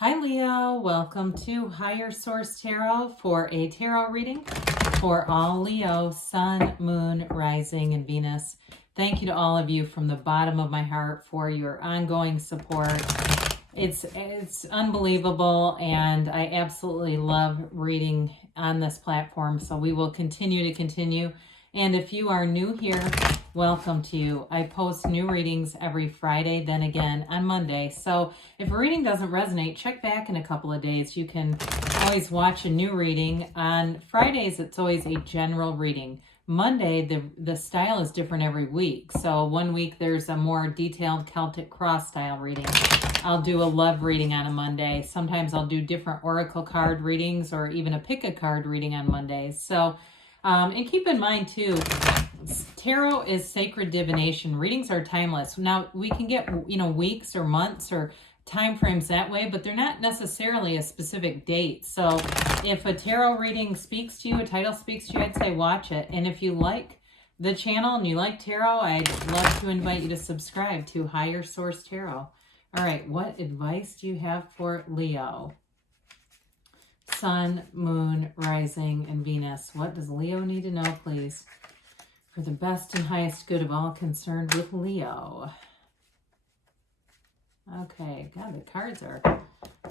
Hi Leo, welcome to Higher Source Tarot for a tarot reading for all Leo, Sun, Moon, Rising, and Venus. Thank you to all of you from the bottom of my heart for your ongoing support. It's unbelievable, and I absolutely love reading on this platform, so we will continue. And if you are new here, welcome to you. I post new readings every Friday, then again on Monday. So if a reading doesn't resonate, check back in a couple of days. You can always watch a new reading. On Fridays, it's always a general reading. Monday, the style is different every week. So one week there's a more detailed Celtic cross style reading. I'll do a love reading on a Monday. Sometimes I'll do different oracle card readings or even a pick a card reading on Mondays. So, and keep in mind too, tarot is sacred divination. Readings are timeless. Now we can get, weeks or months or time frames that way, but they're not necessarily a specific date. So if a tarot reading speaks to you, a title speaks to you, I'd say watch it. And if you like the channel and you like tarot, I'd love to invite you to subscribe to Higher Source Tarot. All right, what advice do you have for Leo? Sun, Moon, Rising, and Venus. What does Leo need to know, please? For the best and highest good of all concerned with Leo. Okay, God, the cards are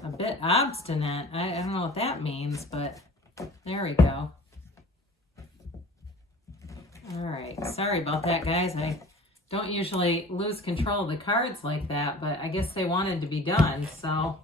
a bit obstinate. I don't know what that means, but there we go. All right, sorry about that, guys. I don't usually lose control of the cards like that, but I guess they wanted to be done, so.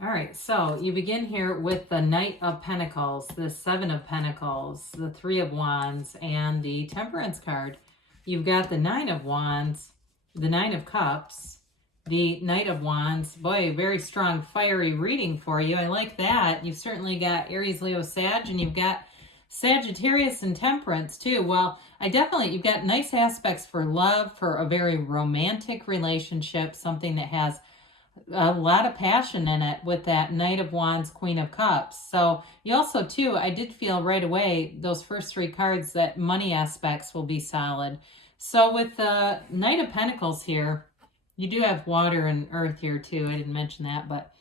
All right, so you begin here with the Knight of Pentacles, the Seven of Pentacles, the Three of Wands, and the Temperance card. You've got the Nine of Wands, the Nine of Cups, the Knight of Wands. Boy, very strong, fiery reading for you. I like that. You've certainly got Aries, Leo, Sag, and you've got Sagittarius and Temperance too. Well, you've got nice aspects for love, for a very romantic relationship, something that has a lot of passion in it with that Knight of Wands, Queen of Cups. So you also too, I did feel right away, those first three cards, that money aspects will be solid. So with the Knight of Pentacles here, you do have water and earth here too. I didn't mention that, but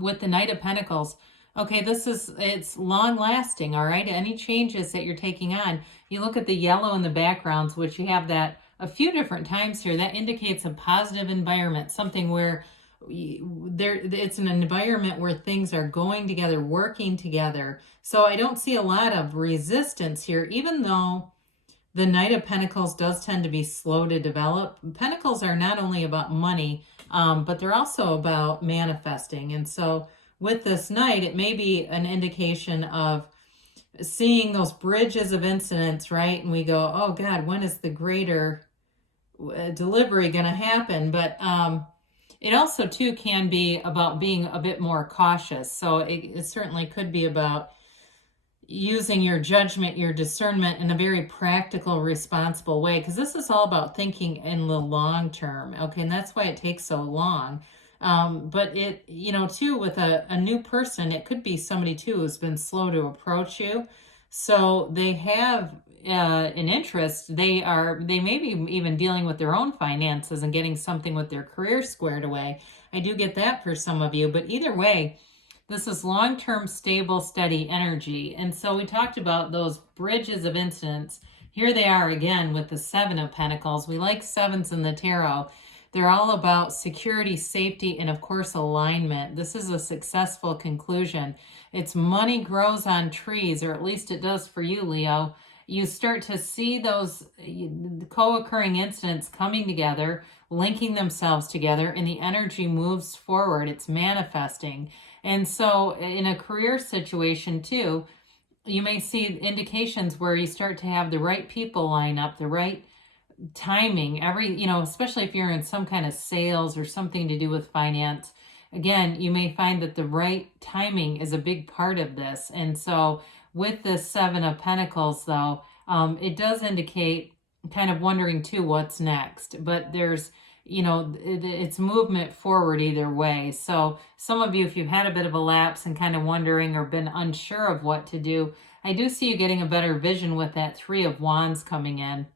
with the Knight of Pentacles, okay, it's long lasting, all right? Any changes that you're taking on, you look at the yellow in the backgrounds, which you have that a few different times here, that indicates a positive environment, something where it's an environment where things are going together, working together. So I don't see a lot of resistance here, even though the Knight of Pentacles does tend to be slow to develop. Pentacles are not only about money, but they're also about manifesting. And so with this Knight, it may be an indication of seeing those bridges of incidents, right? And we go, oh God, when is the greater delivery going to happen? But it also too can be about being a bit more cautious. So it certainly could be about using your judgment, your discernment in a very practical, responsible way, because this is all about thinking in the long term. Okay, and that's why it takes so long. But it, too, with a new person, it could be somebody too who's been slow to approach you. So they have an interest. They may be even dealing with their own finances and getting something with their career squared away. I do get that for some of you, but either way, this is long-term, stable, steady energy. And so we talked about those bridges of incidents. Here they are again with the Seven of Pentacles. We like sevens in the tarot. They're all about security, safety, and of course, alignment. This is a successful conclusion. It's money grows on trees, or at least it does for you, Leo. You start to see those co-occurring incidents coming together, linking themselves together, and the energy moves forward. It's manifesting. And so in a career situation too, you may see indications where you start to have the right people line up, the right timing, especially if you're in some kind of sales or something to do with finance. Again, you may find that the right timing is a big part of this. And so with this Seven of Pentacles, though, it does indicate kind of wondering too what's next. But there's, it's movement forward either way. So some of you, if you've had a bit of a lapse and kind of wondering or been unsure of what to do, I do see you getting a better vision with that Three of Wands coming in.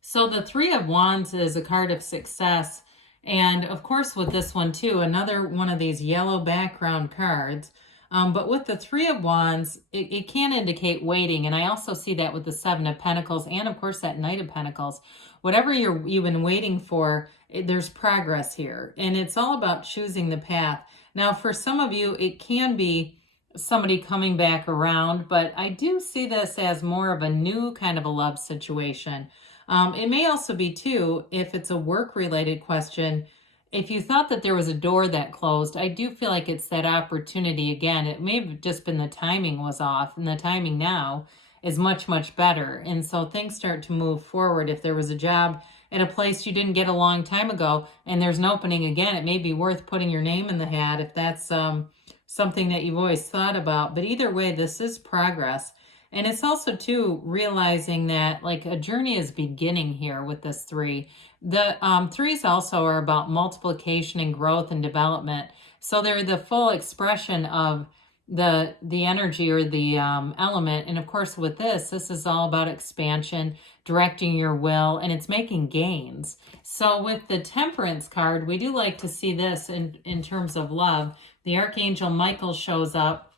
So the Three of Wands is a card of success And of course, with this one too, another one of these yellow background cards. But with the Three of Wands, it can indicate waiting. And I also see that with the Seven of Pentacles and, of course, that Knight of Pentacles. Whatever you've been waiting for, there's progress here. And it's all about choosing the path. Now, for some of you, it can be somebody coming back around, but I do see this as more of a new kind of a love situation. It may also be, too, if it's a work-related question, if you thought that there was a door that closed, I do feel like it's that opportunity again. It may have just been the timing was off, and the timing now is much, much better. And so things start to move forward. If there was a job at a place you didn't get a long time ago and there's an opening again, it may be worth putting your name in the hat if that's something that you've always thought about. But either way, this is progress. And it's also, too, realizing that like a journey is beginning here with this three. The threes also are about multiplication and growth and development. So they're the full expression of the energy or the element. And of course, with this is all about expansion, directing your will, and it's making gains. So with the Temperance card, we do like to see this in terms of love. The Archangel Michael shows up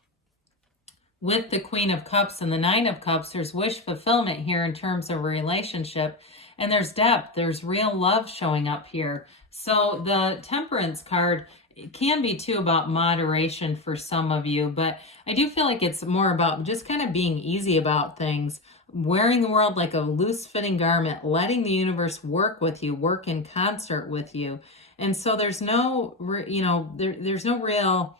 with the Queen of Cups and the Nine of Cups. There's wish fulfillment here in terms of a relationship. And there's depth. There's real love showing up here. So the Temperance card can be, too, about moderation for some of you. But I do feel like it's more about just kind of being easy about things. Wearing the world like a loose-fitting garment. Letting the universe work with you. Work in concert with you. And so there's no, there's no real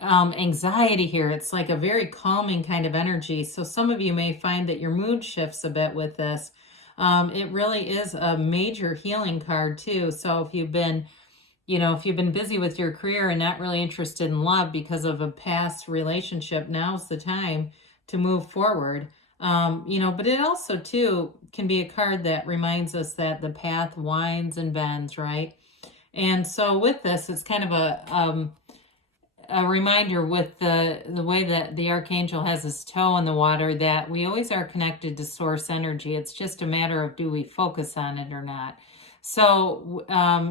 anxiety here. It's like a very calming kind of energy. So some of you may find that your mood shifts a bit with this. It really is a major healing card too. So if you've been, if you've been busy with your career and not really interested in love because of a past relationship, now's the time to move forward. But it also too can be a card that reminds us that the path winds and bends, right? And so with this, it's kind of a reminder with the way that the Archangel has his toe in the water that we always are connected to source energy. It's just a matter of do we focus on it or not. So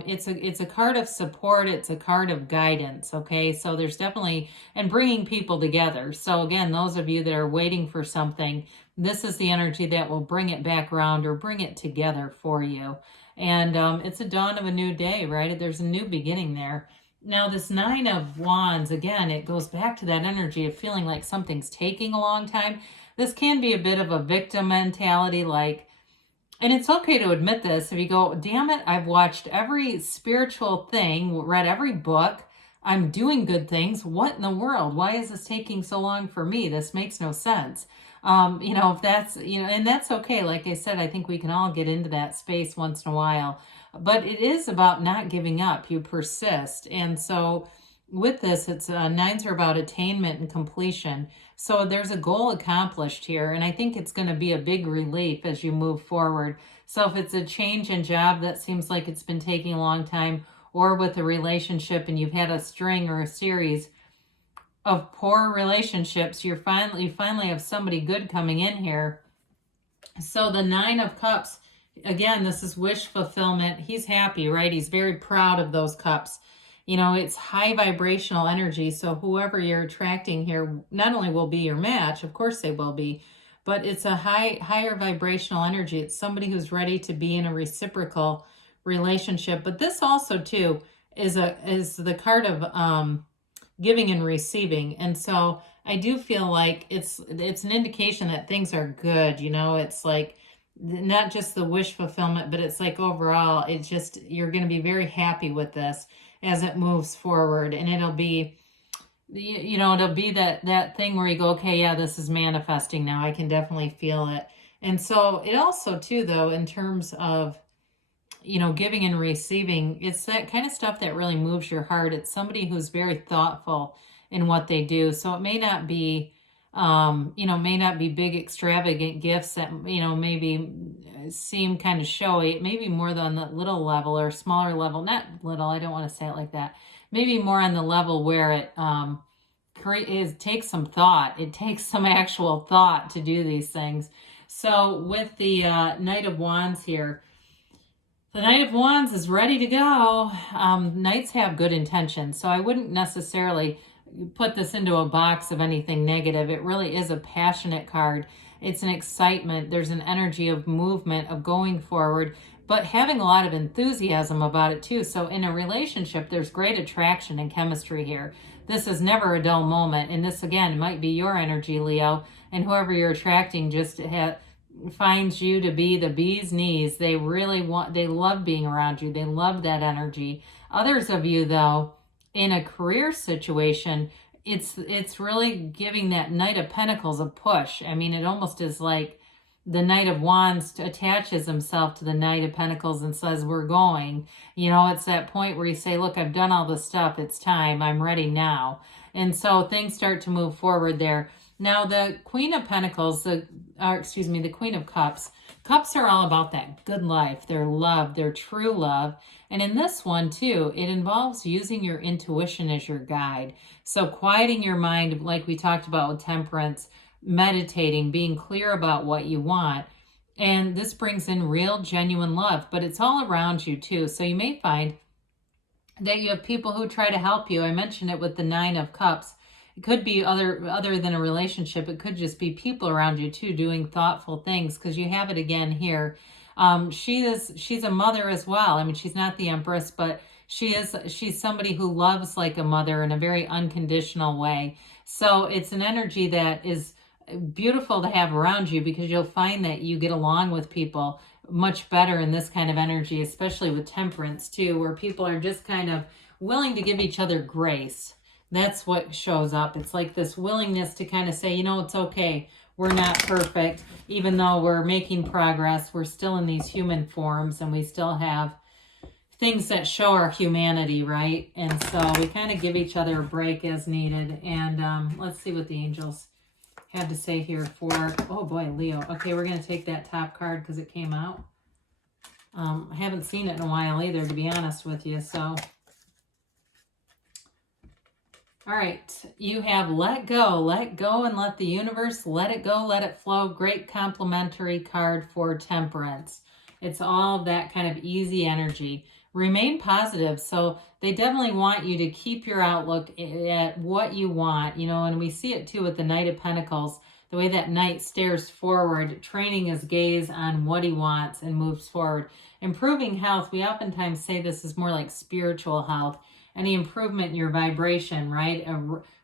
it's a card of support. It's a card of guidance. Okay, so there's definitely, and bringing people together. So again, those of you that are waiting for something, this is the energy that will bring it back around or bring it together for you. And it's a dawn of a new day, right? There's a new beginning there. Now, this Nine of Wands, again, it goes back to that energy of feeling like something's taking a long time. This can be a bit of a victim mentality, and it's okay to admit this. If you go, damn it, I've watched every spiritual thing, read every book, I'm doing good things. What in the world? Why is this taking so long for me? This makes no sense. If that's, and that's okay. Like I said, I think we can all get into that space once in a while. But it is about not giving up. You persist. And so with this, it's nines are about attainment and completion. So there's a goal accomplished here. And I think it's going to be a big relief as you move forward. So if it's a change in job that seems like it's been taking a long time, or with a relationship and you've had a string or a series of poor relationships, you finally have somebody good coming in here. So the Nine of Cups, again, this is wish fulfillment. He's happy, right? He's very proud of those cups. It's high vibrational energy. So whoever you're attracting here not only will be your match, of course they will be, but it's a higher vibrational energy. It's somebody who's ready to be in a reciprocal relationship. But this also too is the card of giving and receiving. And so I do feel like it's an indication that things are good. It's like not just the wish fulfillment, but it's like overall, it's just, you're going to be very happy with this as it moves forward. And it'll be, it'll be that thing where you go, okay, yeah, this is manifesting now. I can definitely feel it. And so it also too, though, in terms of, giving and receiving, it's that kind of stuff that really moves your heart. It's somebody who's very thoughtful in what they do. So it may not be, big extravagant gifts that, maybe seem kind of showy. It may be more on the little level or smaller level, not little, I don't want to say it like that. Maybe more on the level where it takes some thought. It takes some actual thought to do these things. So with the Knight of Wands here, The Knight of Wands is ready to go. Knights have good intentions, so I wouldn't necessarily put this into a box of anything negative. It really is a passionate card. It's an excitement. There's an energy of movement, of going forward, but having a lot of enthusiasm about it too. So in a relationship, there's great attraction and chemistry here. This is never a dull moment. And this, again, might be your energy, Leo. And whoever you're attracting just finds you to be the bee's knees. They love being around you. They love that energy. Others of you, though, in a career situation, it's really giving that Knight of Pentacles a push. I mean, it almost is like the Knight of Wands attaches himself to the Knight of Pentacles and says, we're going. You know, it's that point where you say, look, I've done all this stuff. It's time. I'm ready now. And so things start to move forward there. Now, the Queen of Pentacles, the Queen of Cups. Cups are all about that good life, their love, their true love. And in this one, too, it involves using your intuition as your guide. So quieting your mind, like we talked about with Temperance, meditating, being clear about what you want. And this brings in real, genuine love, but it's all around you, too. So you may find that you have people who try to help you. I mentioned it with the Nine of Cups. It could be other than a relationship. It could just be people around you too, doing thoughtful things, because you have it again here. She's a mother as well. I mean, she's not the Empress, but she's somebody who loves like a mother in a very unconditional way. So it's an energy that is beautiful to have around you, because you'll find that you get along with people much better in this kind of energy, especially with Temperance too, where people are just kind of willing to give each other grace. That's what shows up. It's like this willingness to kind of say, you know, it's okay. We're not perfect. Even though we're making progress, we're still in these human forms, and we still have things that show our humanity, right? And so we kind of give each other a break as needed. And let's see what the angels had to say here for, oh boy, Leo. Okay, we're going to take that top card because it came out. I haven't seen it in a while either, to be honest with you, so... All right, you have let go and let the universe let it go, let it flow. Great complimentary card for Temperance. It's all that kind of easy energy. Remain positive. So they definitely want you to keep your outlook at what you want, you know, and we see it too with the Knight of Pentacles, the way that Knight stares forward, training his gaze on what he wants and moves forward. Improving health, we oftentimes say this is more like spiritual health. Any improvement in your vibration, right?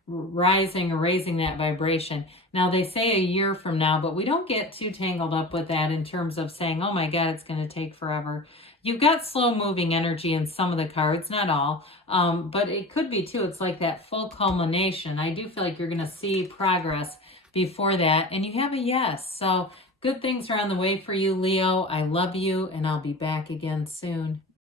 Rising or raising that vibration. Now, they say a year from now, but we don't get too tangled up with that in terms of saying, oh my God, it's going to take forever. You've got slow moving energy in some of the cards, not all, but it could be too. It's like that full culmination. I do feel like you're going to see progress before that, and you have a yes. So good things are on the way for you, Leo. I love you, and I'll be back again soon.